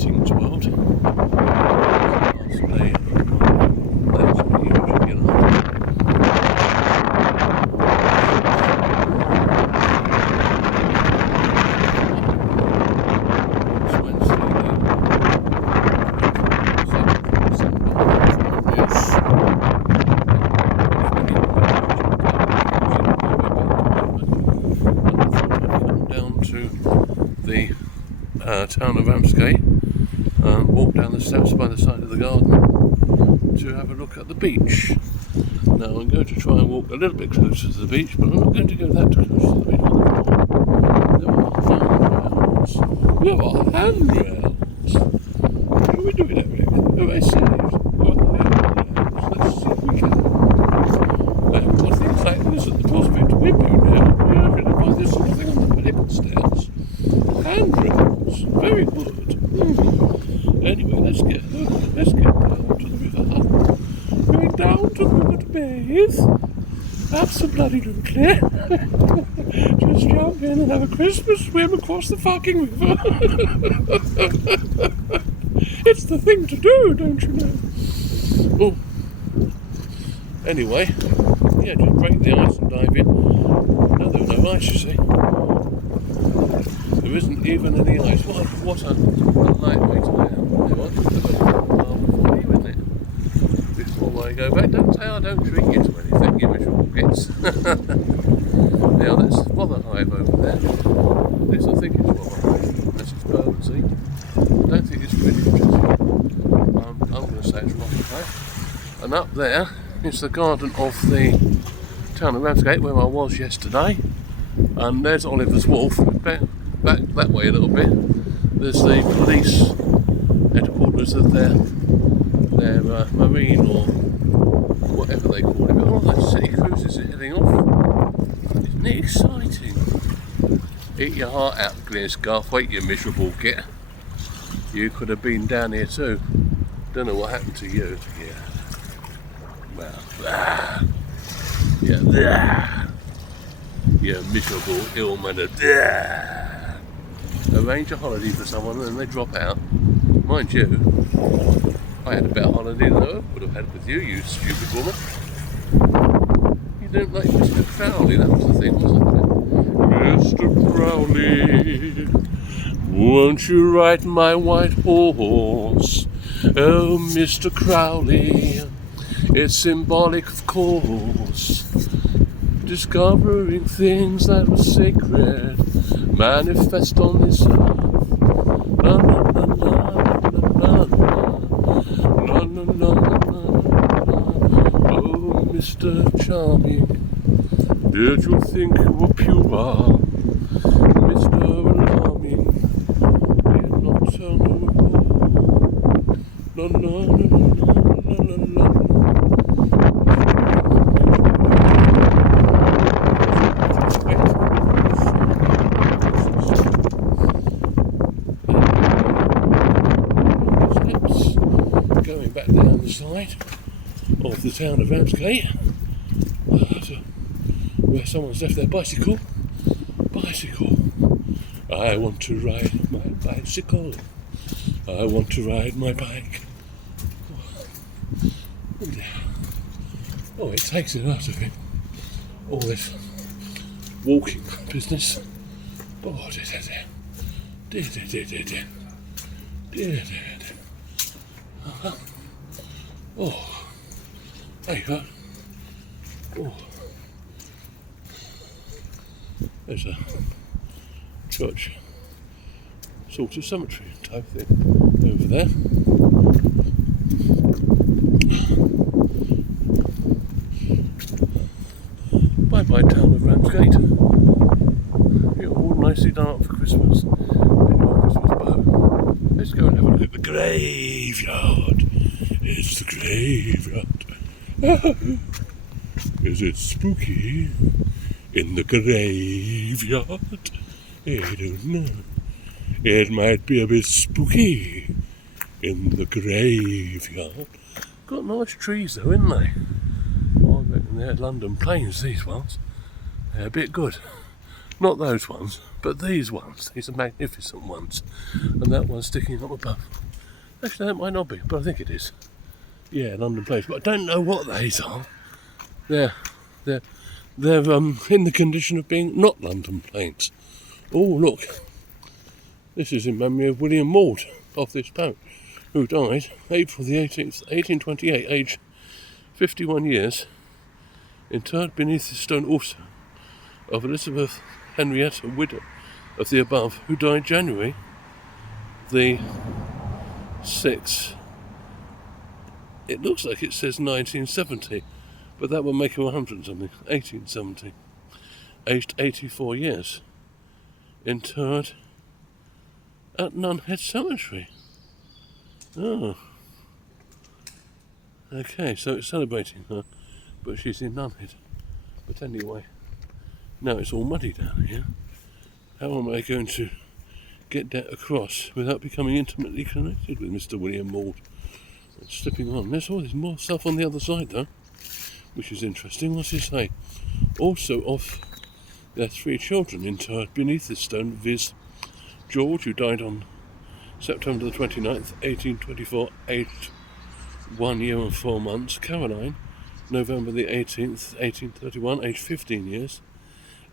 Greetings world. Last day of my lecture usually, you know. It's Wednesday down to the town of Ramsgate and walk down the steps by the side of the garden to have a look at the beach. Now I'm going to try and walk a little bit closer to the beach, but I'm not going to go that close to the beach. There are handrails. What are we doing over here? Oh, I see. Let's see if we can. Well, things like this at the prospect window now. There's something on the pebble stairs. Handrails. Very good. Anyway, let's get down to the river. Going down to the river to bathe. Absolutely. Just jump in and have a Christmas swim across the fucking river. It's the thing to do, don't you know? Oh. Anyway, yeah, just break the ice and dive in. No, there's no ice, you see. There isn't even any ice. What a lightweight I am. For you, isn't it? Before I go back, don't say I don't treat you to anything, you miserable gits. Now that's Wapping over there. At least I think it's Wapping, unless it's Bermondsey. I don't think it's really interesting. I'm going to say it's Wapping. And up there is the garden of the town of Ramsgate, where I was yesterday. And there's Oliver's Wharf. Back that way a little bit, there's the police headquarters of their marine or whatever they call it. All those city cruises are heading off. Isn't it exciting? Eat your heart out, Glasgow, you miserable git. You could have been down here too. Don't know what happened to you. Yeah. Well, yeah. You miserable, ill-mannered. Arrange a holiday for someone and then they drop out. Mind you, I had a better holiday than I would have had with you, you stupid woman. You don't like Mr. Crowley, that was the thing, wasn't it? Mr. Crowley, won't you ride my white horse? Oh, Mr. Crowley, it's symbolic, of course. Discovering things that were sacred, manifest on this earth. La la la la la la la la. Oh, Mr. Charming, did you think you were pure? Mr. Alarming, did not turn over. La la la la la la. Going back down the side of the town of Ramsgate, where someone's left their bicycle. I want to ride my bicycle. I want to ride my bike. Oh, it takes it out of him. All this walking business. Oh, dear. Oh, there you go. Oh, there's a church, sort of cemetery type thing over there. Bye town of Ramsgate. You're all nicely done up for Christmas in your Christmas bow. Let's go and have a look at the graveyard. It's the graveyard. Is it spooky in the graveyard? I don't know. It might be a bit spooky in the graveyard. Got nice trees though, isn't they? Oh, I reckon they're London planes, these ones. They're a bit good. Not those ones. But these are magnificent ones. And that one's sticking up above. Actually, that might not be, but I think it is. Yeah, London planes. But I don't know what these are. They're in the condition of being not London planes. Oh, look. This is in memory of William Maud, of this poet, who died April the 18th, 1828, aged 51 years, interred beneath the stone also of Elizabeth Henrietta, widow of the above, who died January the 6th. It looks like it says 1970, but that would make her 100 and something. 1870. Aged 84 years. Interred at Nunhead Cemetery. Oh. Okay, so it's celebrating her, but she's in Nunhead. But anyway, now it's all muddy down here. How am I going to get that across without becoming intimately connected with Mr. William Maud? It's slipping on. There's more stuff on the other side though, which is interesting. What's it say? Also of their 3 children interred beneath this stone, viz. George, who died on September the 29th, 1824, aged 1 year and 4 months. Caroline, November the 18th, 1831, aged 15 years.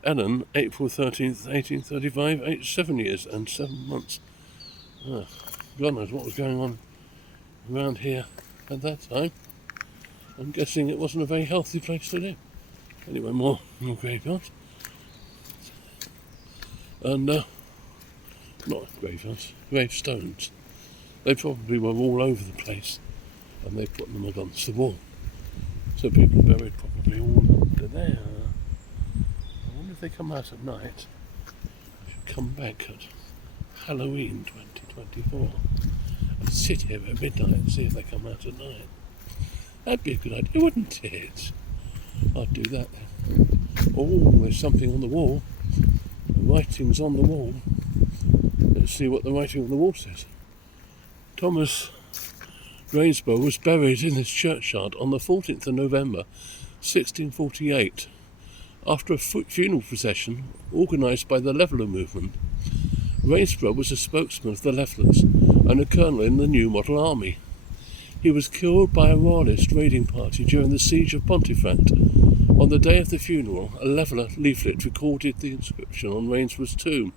Ellen, April 13th, 1835, aged 7 years and 7 months. God knows what was going on around here at that time. I'm guessing it wasn't a very healthy place to live. Anyway, more graveyards. And, not graveyards, gravestones. They probably were all over the place, and they put them against the wall. So people are buried probably all under there. I wonder if they come out at night. I should come back at Halloween 2024 and sit here at midnight and see if they come out at night. That'd be a good idea, wouldn't it? I'd do that then. Oh, there's something on the wall. The writing's on the wall. Let's see what the writing on the wall says. Thomas Rainsborough was buried in this churchyard on the 14th of November 1648 after a funeral procession organised by the Leveller movement. Rainsborough was a spokesman of the Levellers and a colonel in the New Model Army. He was killed by a royalist raiding party during the siege of Pontefract. On the day of the funeral, a Leveller leaflet recorded the inscription on Rainsborough's tomb.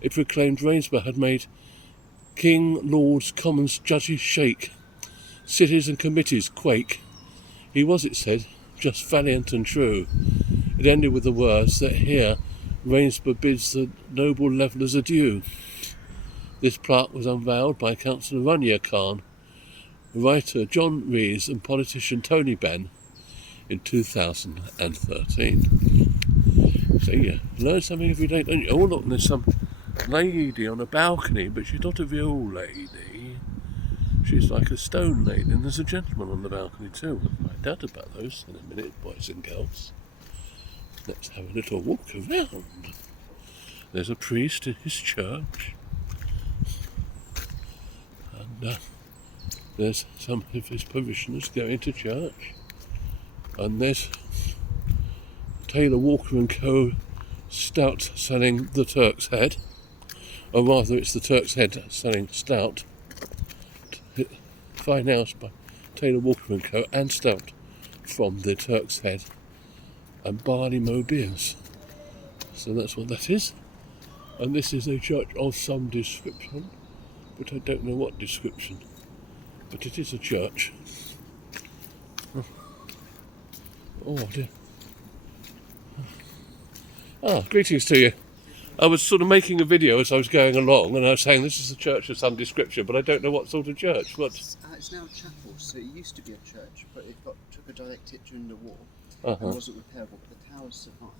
It proclaimed Rainsborough had made King, Lords, Commons, Judges shake, cities and committees quake. He was, it said, just valiant and true. It ended with the words that here Rainsborough bids the noble Levellers adieu. This plaque was unveiled by Councillor Runyar Khan, writer John Rees and politician Tony Benn in 2013. So yeah, learn something every day, don't you? Oh look, there's some lady on a balcony, but she's not a real lady. She's like a stone lady, and there's a gentleman on the balcony too. We'll find out about those in a minute, boys and girls. Let's have a little walk around. There's a priest in his church, and there's some of his parishioners going to church, and there's Taylor Walker & Co. stout selling the Turk's Head, or rather it's the Turk's Head selling stout. Fine house by Taylor Walker & Co. and stout from the Turk's Head, and Barley Mow beers. So that's what that is. And this is a church of some description, but I don't know what description. But it is a church. Oh dear. Greetings to you. I was sort of making a video as I was going along, and I was saying this is a church of some description, but I don't know what sort of church. It's now a chapel, so it used to be a church, but it took a direct hit during the war and wasn't repairable. But the towers survived.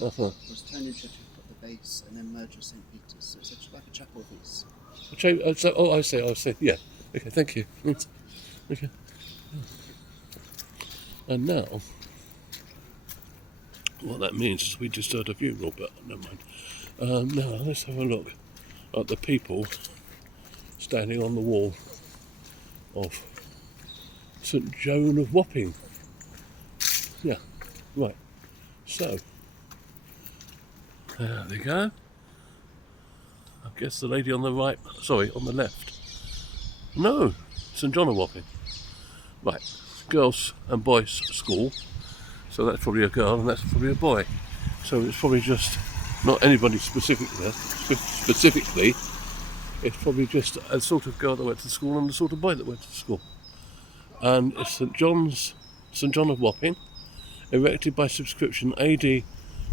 It was turned into the base and then merged with St. Peter's, so it's like a chapel of peace. I see. Yeah. Okay, thank you. Okay. And now, what that means is we just heard a funeral, but never mind. Now let's have a look at the people standing on the wall of St. Joan of Wapping. Yeah, right. So, there they go. guess the lady on the right, sorry, on the left. No, St John of Wapping. Right, girls and boys school. So that's probably a girl and that's probably a boy. So it's probably just not anybody specifically. It's probably just a sort of girl that went to school and a sort of boy that went to school. And it's St John of Wapping, erected by subscription AD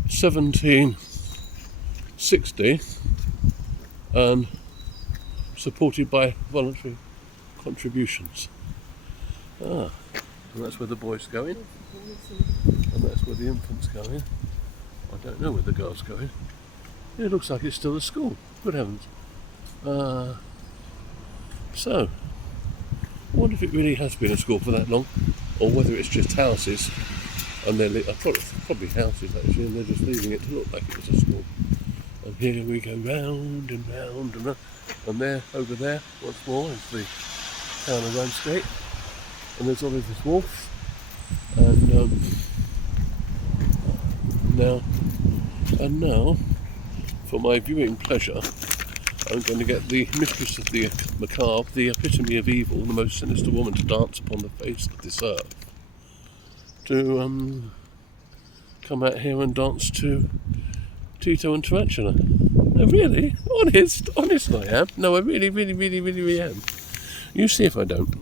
1760 and supported by voluntary contributions. And that's where the boy's going, and that's where the infant's going. I don't know where the girl's going. It looks like it's still a school. Good heavens. So, I wonder if it really has been a school for that long, or whether it's just houses, and they're probably houses actually, and they're just leaving it to look like it was a school. And here we go round and round and round, and there, over there, once more, is the town of Ramsgate, and there's Oliver's Wharf, and now, for my viewing pleasure, I'm going to get the mistress of the macabre, the epitome of evil, the most sinister woman to dance upon the face of this earth, to come out here and dance to Tito and Tarantula. No, really? Honest I am. No, I really am. You see if I don't.